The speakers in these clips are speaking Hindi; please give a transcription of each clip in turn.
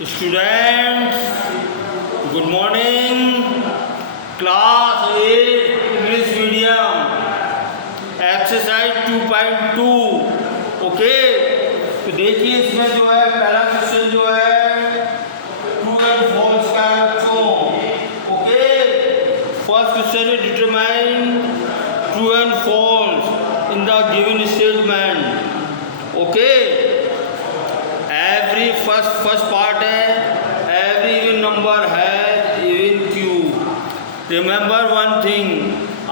Students, good morning. Class 8 English medium exercise 2.2. Okay, तो देखिए इसमें जो है पहला क्वेश्चन जो है ट्रू एंड फॉल्स का है बच्चों. Okay, first question is determine true and falls in the given statement. Okay, every first part है एवरी इवन नंबर है even Q. Remember one thing,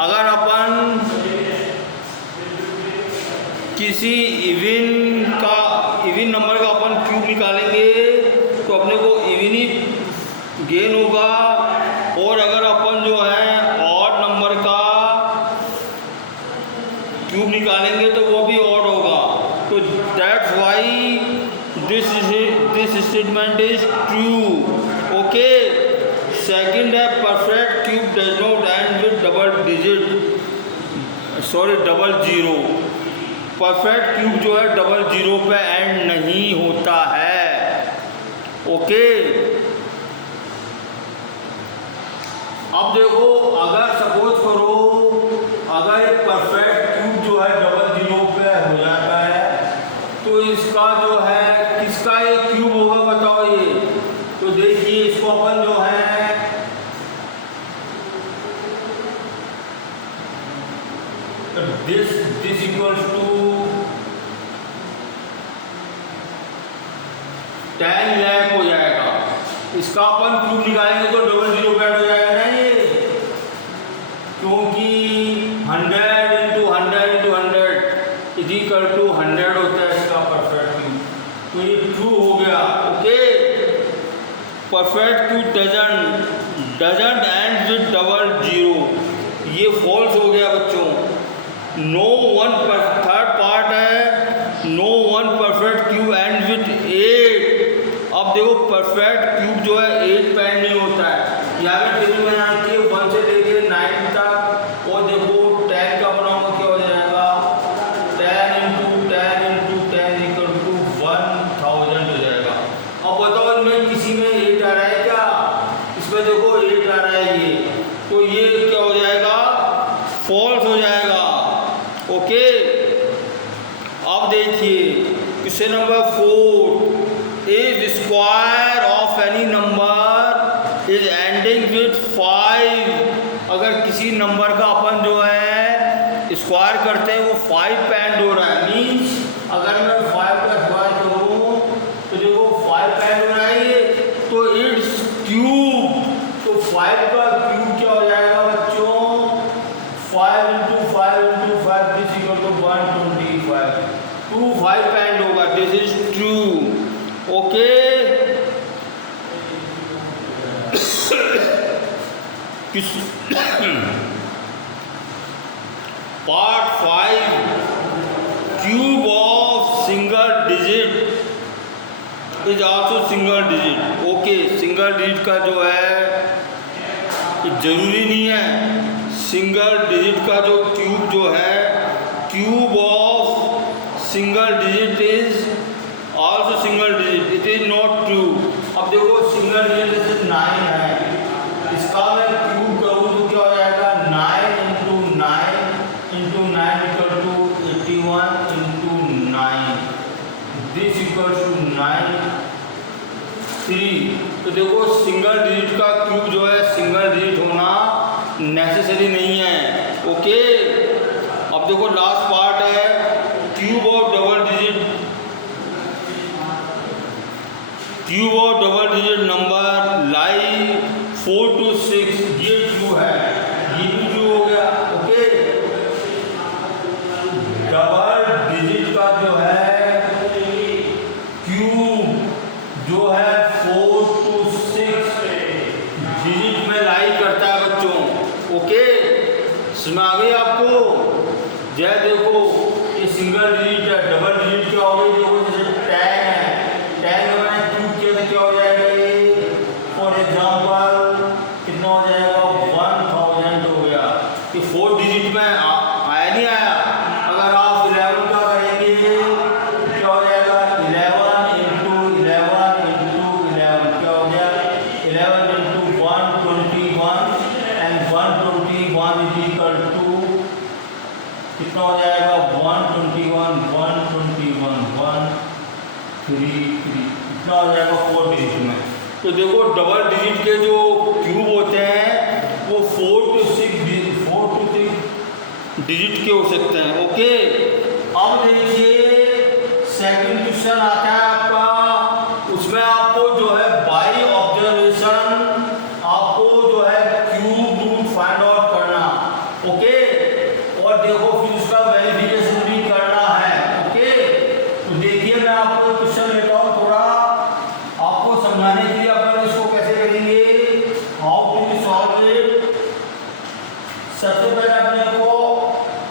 अगर अपन किसी इवन नंबर का अपन क्यूब निकालेंगे तो अपने को इवन ही गेन होगा, और अगर अपन जो है ऑड नंबर का क्यूब निकालेंगे तो वो भी ऑड होगा. तो that's why this statement is true. Okay, second है perfect cube does not end with double zero. Perfect cube जो है डबल जीरो पे एंड नहीं होता है. ओके, अब देखो अगर सपोज करो अगर एक परफेक्ट क्यूब जो है डबल जीरो पे हो जाता है तो इसका जो है किसका ये क्यूब होगा बताओ ये. तो देखिए इसको अपन जो है दिस इक्वल्स टू 10 लाख हो जाएगा. इसका अपन क्यूब निकालेंगे तो डबल जीरो पे हो जाएगा ना ये, क्योंकि 100 इंटू 100 इज इक्वल टू 100 होता है इसका परफेक्ट क्यूब. तो ये ट्रू हो गया. Okay, perfect cube doesn't end with double zero, ये फॉल्स हो गया बच्चों. नो वन थर्ड पार्ट है no one perfect cube end with 8. अब देखो परफेक्ट क्यूब जो है 8 पे एंड नहीं होता है. यहाँ पे टेबल में आती है 1 से लेके 9 तक, और देखो 10 का बनाऊंगा क्या हो जाएगा 10 इंटू 10 इक्वल टू 1000 हो जाएगा. अब बताओ इनमें किसी में 8 आ रहा है क्या? इसमें देखो 8 आ रहा है ये, तो ये क्या हो जाएगा फॉल्स हो जाएगा. ओके, अब देखिए question number 4. If square of any number is ending with 5, अगर किसी नंबर का अपन जो है स्क्वायर करते हैं वो 5 पे एंड हो रहा है, मीन्स अगर मैं 5 का स्क्वायर करूँ तो देखो 5 पे एंड हो रहा है ये, तो इट्स क्यूब. तो 5 का क्यूब क्या हो जाएगा बच्चों 5 इंटू 5 दिस इक्वल टू 125. 2 5 पे एंड होगा. This is true. Okay, part 5 cube of single digit is also single digit. Okay, single digit का जो है जरूरी नहीं है. सिंगल डिजिट का जो क्यूब है cube of single digit is also single digit. It is not true. अब देखो सिंगल डिजिट जैसे 9 है, इसका मैं क्यूब करूँ तो क्या हो जाएगा 9 into 9 equal to 81 into 9 this equal to 93. तो देखो सिंगल डिजिट का क्यूब जो है सिंगल डिजिट होना नेसेसरी नहीं है. ओके, अब देखो लास्ट पार्ट है cube of double digit number lie 4 to 6, ये ट्रू है, ये भी ट्रू हो गया. ओके, डबल डिजिट का जो है क्यूब जो है 4 to 6 डिजिट में लाई करता है बच्चों. ओके, समझ आ गई आपको? जय देखो ये सिंगल डिजिट है, डबल डिजिट क्या हो गई देखो जैसे 10 है, 10 का मैंने क्यूब किया तो क्या हो जाएगा ये फॉर एग्जाम्पल कितना हो जाएगा 1000 हो गया. ये 4 डिजिट में आया नहीं आया. अगर आप 11 का करेंगे क्या हो जाएगा 11 इंटू 11 इंटू 11 हो जाएगा 4 डिजिट में। तो देखो डबल डिजिट के जो क्यूब होते हैं वो 4 to 6 डिजिट के हो सकते हैं। ओके, अब देखिए सेकंड क्वेश्चन आता है आपका, उसमें आपको जो है बाय ऑब्जर्वेशन आपको जो है क्यूब रूट फाइंड आउट करना। ओके, और देखो फिर उसका वेरिफिकेशन भी करना है। ओके, तो देखिए मैं आपको क्वेश्चन लेता हूँ थोड़ा आपको समझाने के लिए। अपन इसको कैसे करेंगे, हाउ टू सॉल्व इट। सबसे पहले अपने को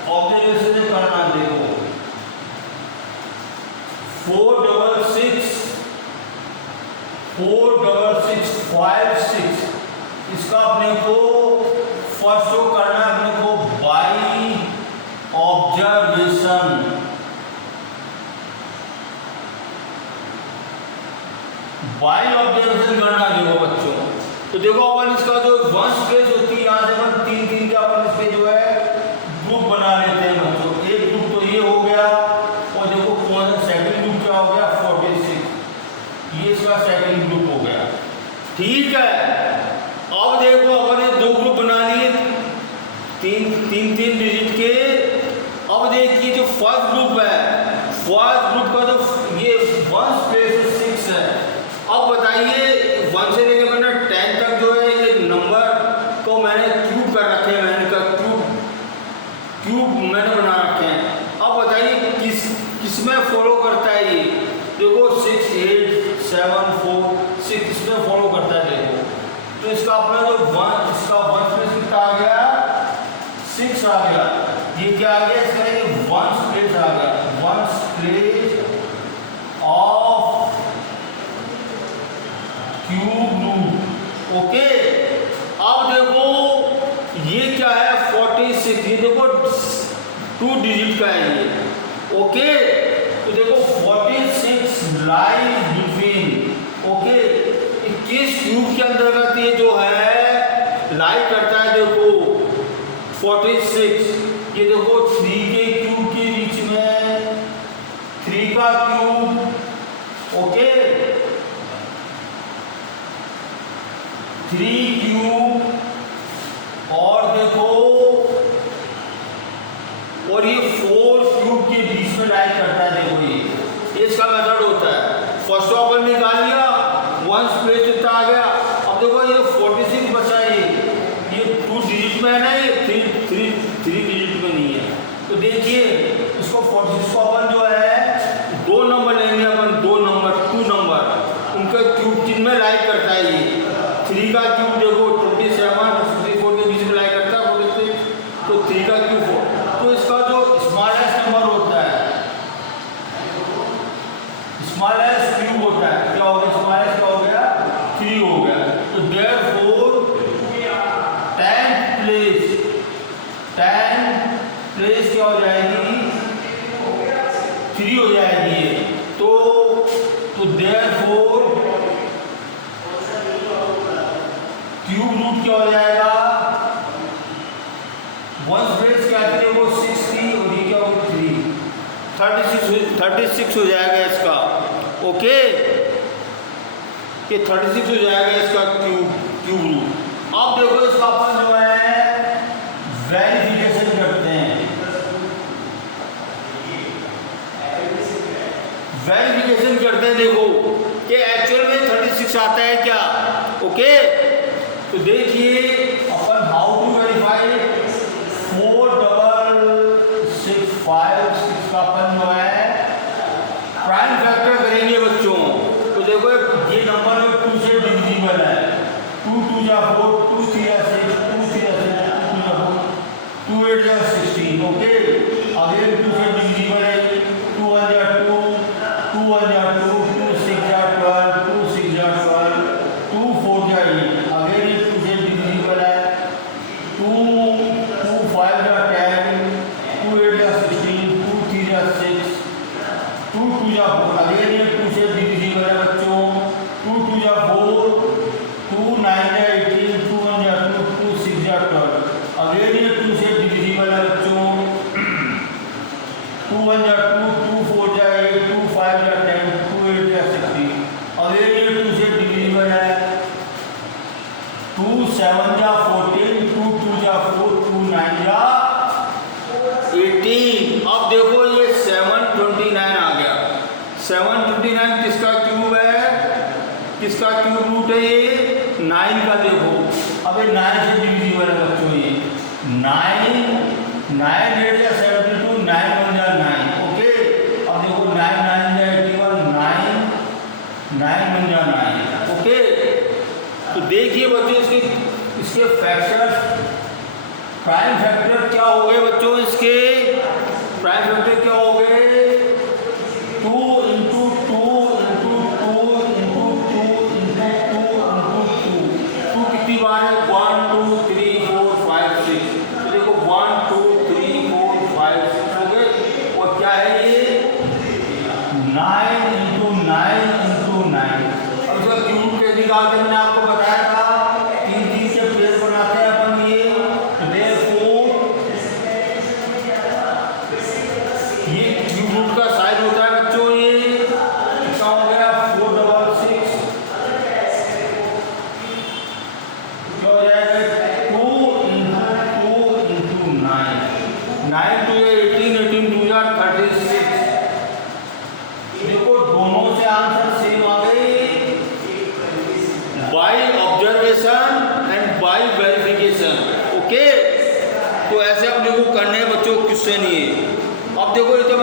ऑब्जर्वेशन से करना। देखो 4 डबल 6 5 6, इसका अपने को फर्स्ट शो करना है अपने को बाई ऑब्जर्वेशन। बाई ऑब्जर्वेशन करना। देखो बच्चों, तो देखो अपन इसका जो वंश प्लेस होती है यहाँ से अपन 3 का अपन इसके जो है ग्रुप बना लेते हैं बच्चों। एक ग्रुप तो ये हो गया, और देखो कौन सा सेकंड ग्रुप क्या हो गया 46, ये इसका सेकंड ग्रुप हो गया। ठीक है, अब देखो अपन ने 2 ग्रुप बना लिए 3 डिजिट के। अब देखिए जो फर्स्ट ग्रुप है, फर्स्ट ग्रुप का जो ये वंश प्लेस 6 है। अब बताइए 1 से लेकर मैंने 10 तक जो है ये नंबर को मैंने क्यूब कर रखे हैं, मैंने कहा क्यूब मैंने बना रखे हैं। अब बताइए किस में फॉलो करता है ये। देखो 6 8 7 4 6 इसमें फॉलो करता है। देखो तो इसका अपना जो इसका वंश प्लेस कितना आ गया 6 आ गया। ये क्या आ गया इसका, ये वंश प्लेस आ गया, ones place of cube root. Okay, अब देखो ये क्या है 46, ये देखो 2 डिजिट का है ये। ओके, तो देखो 46 लाइज बिटवीन। ओके, किस क्यूब के अंतर्गत ये जो है लाई करता है। देखो 46, ये देखो 3 के क्यूब के बीच में 3 का क्यूब। ओके, 3 क्यूब, और देखो और ये 4 क्यूब के बीच में लाई करता है। देखो ये इसका मेथड होता है। फर्स्ट अपन निकाल लिया, वंस प्लेस कितना आ गया। अब देखो ये 46 बचा, ये 2 डिजिट में है ना, ये 3 डिजिट में नहीं है। तो देखिए इसको 46 को अपन जो है 2 नंबर लेंगे अपन, 2 नंबर उनका क्यूब किन में लाई करता है। ये 3 का क्यूब देखो 27 64 के बीच में लाई करता है 46, तो 3 का क्यूब 4। तो इसका जो स्मॉलेस्ट नंबर होता है, स्मॉलेस्ट क्यूब होता है, क्या हो गया स्मॉलेस्ट क्या हो गया 3 हो गया। तो देयरफॉर 10th प्लेस क्या हो जाएगी 3 हो जाएगी। तो देयरफॉर क्यूब रूट क्या हो जाएगा, वंस प्लेस क्या थी वो 6 थी और ये क्या हो 3, 36 हो जाएगा इसका। ओके, ये 36 हो जाएगा इसका क्यूब रूट। अब देखो इसका अपन जो है वेरिफिकेशन करते हैं। देखो कि एक्चुअल में 36 आता है क्या। ओके, तो देखिए अपन हाउ टू वेरीफाई 4 डबल 6 5 6 का अपन जो है प्राइम फैक्टर करेंगे बच्चों। तो देखो ये नंबर 2 से डिविजिबल है, 2 2 जा 4, 2 3 जा 6, 2 3 जा 6, 2 जा 4, 2 8 जा 16। ओके, अगेन 2 से डिविजिबल है, 2 1 जा 2, 2 1 जा 2, 2 6 जा 12, 2 6 जा 12, 2 4 जा 8। अगेन ये 2 से डिविजिबल है, 2 5 जा 10, 2 8 जा 16, 2 3 जा 6, 2 2 जा 4। अगेन ये 2 से डिविजिबल है बच्चों, 2 2 जा 4, 2 9 जा 18, 2 1 जा 2, 2 6 जा 12। अगेन ये 2 से डिविजिबल है बच्चों, 2 1 जा 2, 2 4 जा 8, 2 5 जा 10, 2 8 जा 16। अगेन 7 जा 14, 2 2 जा 4, 2 9 जा 18। अब देखो ये 729 आ गया। 729 किसका क्यूब है, किसका क्यूब रूट है ये 9 का। देखो अब ये 9 से डिविजिबल है बच्चों, ये 9 8 या 72, 9 1 जा 9। ओके, अब देखो 9 9 जा 81, 9 1 जा 9। ओके, तो देखिए बच्चों इसके फैक्टर्स, प्राइम फैक्टर क्या हो गए बच्चों, इसके प्राइम फैक्टर क्या हो गए, 2 into 2 into 2 into 2 into 2 into 2 कितनी बार है, 1 2 3 4 5 6। तो देखो 1 2 3 4 5 6 हो गए। और क्या है ये 9 इंटू 9 इंटू 9। अब इसका क्यूब कैसे निकालते हैं, मैंने आपको बताया था, 3 3 से पेयर बनाते हैं अपन ये। ये क्यूब रूट का साइज होता है बच्चों, ये कितना हो गया 466। क्या हो जाएगा 2 इंटू 2 इंटू 9, 9 2 या 18, 18 2 या 36। देखो दोनों से आंसर सेम आ गए, by observation and by verification. Okay, तो ऐसे अपने को करने हैं बच्चों क्वेश्चन ये। अब देखो ये तो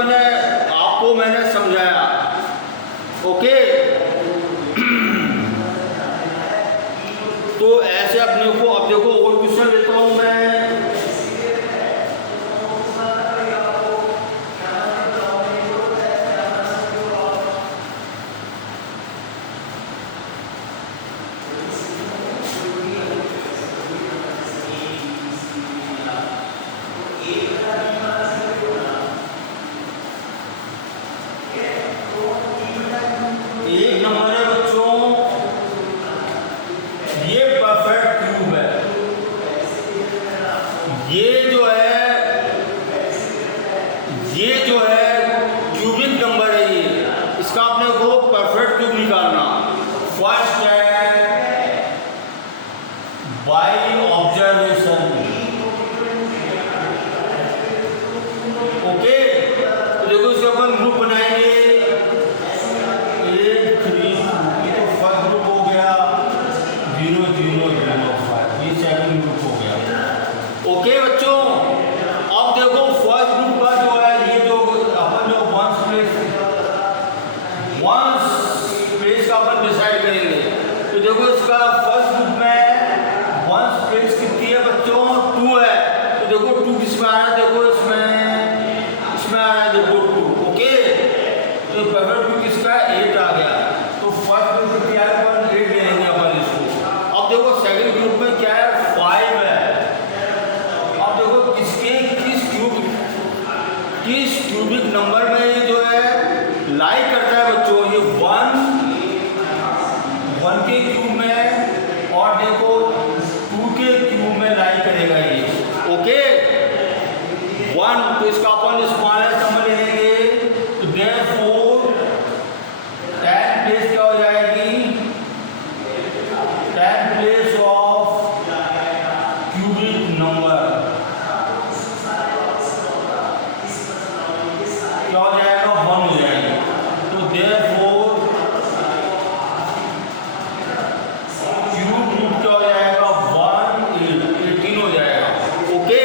मैंने समझाया। ओके, तो ऐसे अपने को, अब देखो और क्वेश्चन लेता हूं मैं। एक नंबर है बच्चों, ये परफेक्ट क्यूब है। ये जो है क्यूबिक नंबर है ये, इसका अपने को परफेक्ट क्यूब निकालना। फर्स्ट है बाय ऑब्जर्वेशन। ओके, तो देखो इसका अपन ग्रुप बनाएंगे 8 3 2। ये तो फर्स्ट ग्रुप हो गया 0 0 0 5, ये सेकंड ग्रुप हो गया। ओके बच्चों, अब देखो फर्स्ट ग्रुप का जो है, ये जो अपन जो वंस प्लेस का अपन डिसाइड करेंगे। तो देखो इसका फर्स्ट ग्रुप में वंस प्लेस कितनी है बच्चों, 2 है। तो देखो 2 किसमें आ रहा है, देखो इसमें आ रहा है, देखो 2। ओके, तो परफेक्ट ग्रुप किसका 8 आ गया। तो फर्स्ट ग्रुप कितनी है, अपन 8 ले लेंगे अपन इसको। अब देखो सेकंड ग्रुप में क्या है, 5 है। अब देखो किस क्यूबिक नंबर में ये जो है लाइक करता है बच्चों, ये 1 के क्यूब में, और देखो 2 के क्यूब में लाइक करेगा ये। ओके, 1, तो इसका अपन स्मॉलेस्ट नंबर ले लेंगे। तो देयरफॉर 10 प्लेस क्या हो जाएगी, 10 प्लेस ऑफ क्यूबिक नंबर क्या हो जाएगा, 1 हो जाएगा। तो देयरफॉर क्यूब रूट क्या हो जाएगा, 1 18 हो जाएगा। ओके,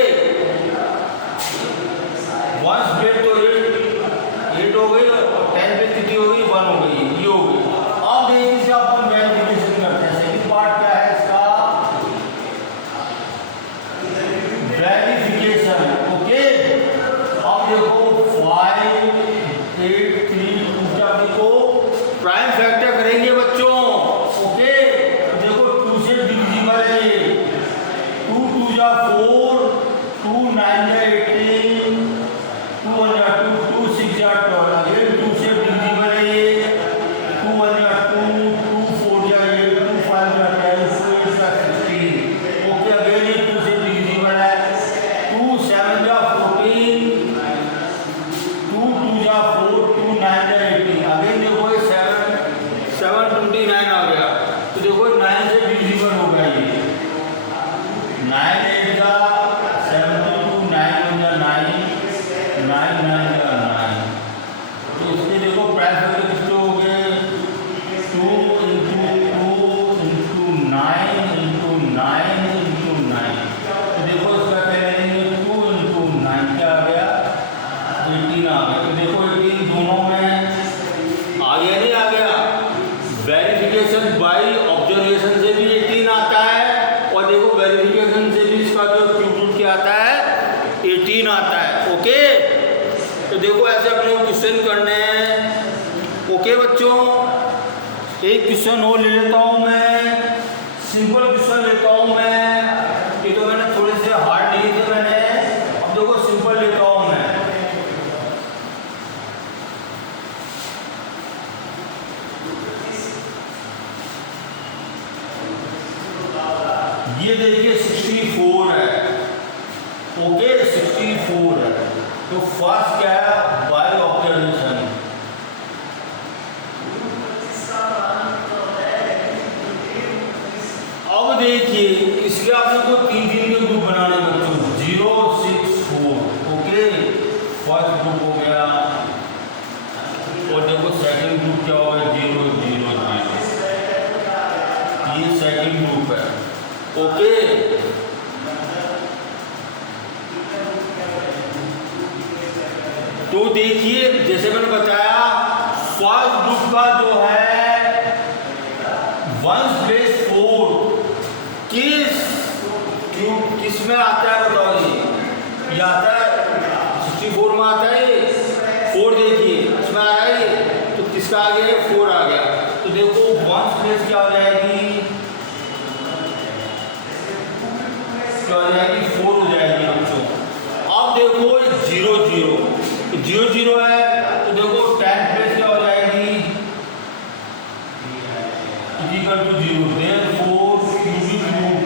ये देखिए 64 है, ओके 64 है। तो फर्स्ट क्या है, बाय ऑब्जर्वेशन। अब देखिए इसके आपने को 3 के ग्रुप बनाने बच्चों, 0 6 4, ओके फर्स्ट ग्रुप हो गया। और देखो सेकंड ग्रुप क्या होगा, 0 0 0, ये सेकंड ग्रुप है, ओके। तो देखिए जैसे मैंने बताया फर्स्ट ग्रुप का जो है 1 बेस 4 किस में आता है बताओ, ये आता है 64 में आता है, 4 देखिए इसमें आ रहा है ये, तो किसका आ गया, 4 आ गया। तो देखो 1 प्लेस क्या हो जाएगी, क्या हो जाएगी, 4 हो जाएगी बच्चों। अब देखो 0 0 0 0 है, तो देखो 10 प्लेस क्या हो जाएगी, equal to 0, therefore cubic root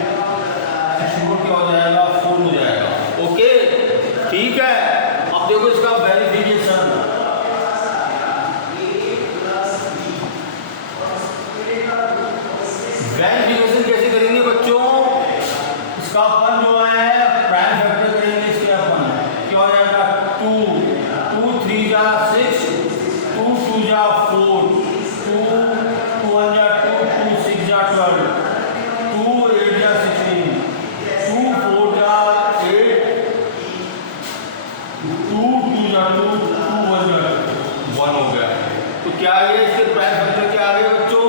64 क्या हो जाएगा, 4 हो जाएगा, ओके ठीक है। अब देखो इसका वेरिफिकेशन, वेरिफिकेशन कैसे करेंगे बच्चों, इसका अपन जो है प्राइम फैक्टर करेंगे, इसके अपन क्या हो जाएगा, 2 2 3 जा 6, 2 2 जा 4, 2 2 1 जा 2, 2 6 जा 12, 2 8 जा 16, 2 4 जा 8, 2 2 जा 2, 2 1 जा 1 हो गया। तो क्या है इसके प्राइम फैक्टर क्या आ गए बच्चों,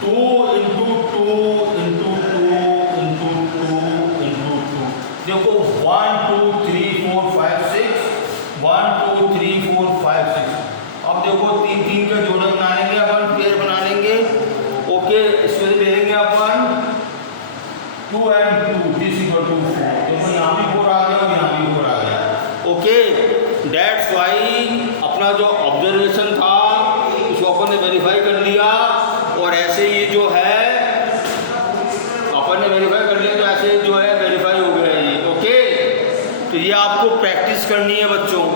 2 into 2 into 2 into 2 into 2, देखो 1 2 3 4 5 6, 1 2 3 4 5 6। अब देखो 3 3 का जोड़ा बना लेंगे अपन, पेयर बना लेंगे, ओके। इसमें ले लेंगे अपन 2 and 2 दिस इक्वल टू 4, देखो यहाँ भी 4 आ गया और यहाँ भी 4 आ गया, ओके। दैट्स वाई अपना जो ऑब्जर्वेशन था उसको अपन ने वेरीफाई कर लिया, और ऐसे ये जो है अपन ने वेरीफाई कर लिया, तो ऐसे जो है वेरीफाई हो गया ये, ओके। तो ये आपको प्रैक्टिस करनी है बच्चों,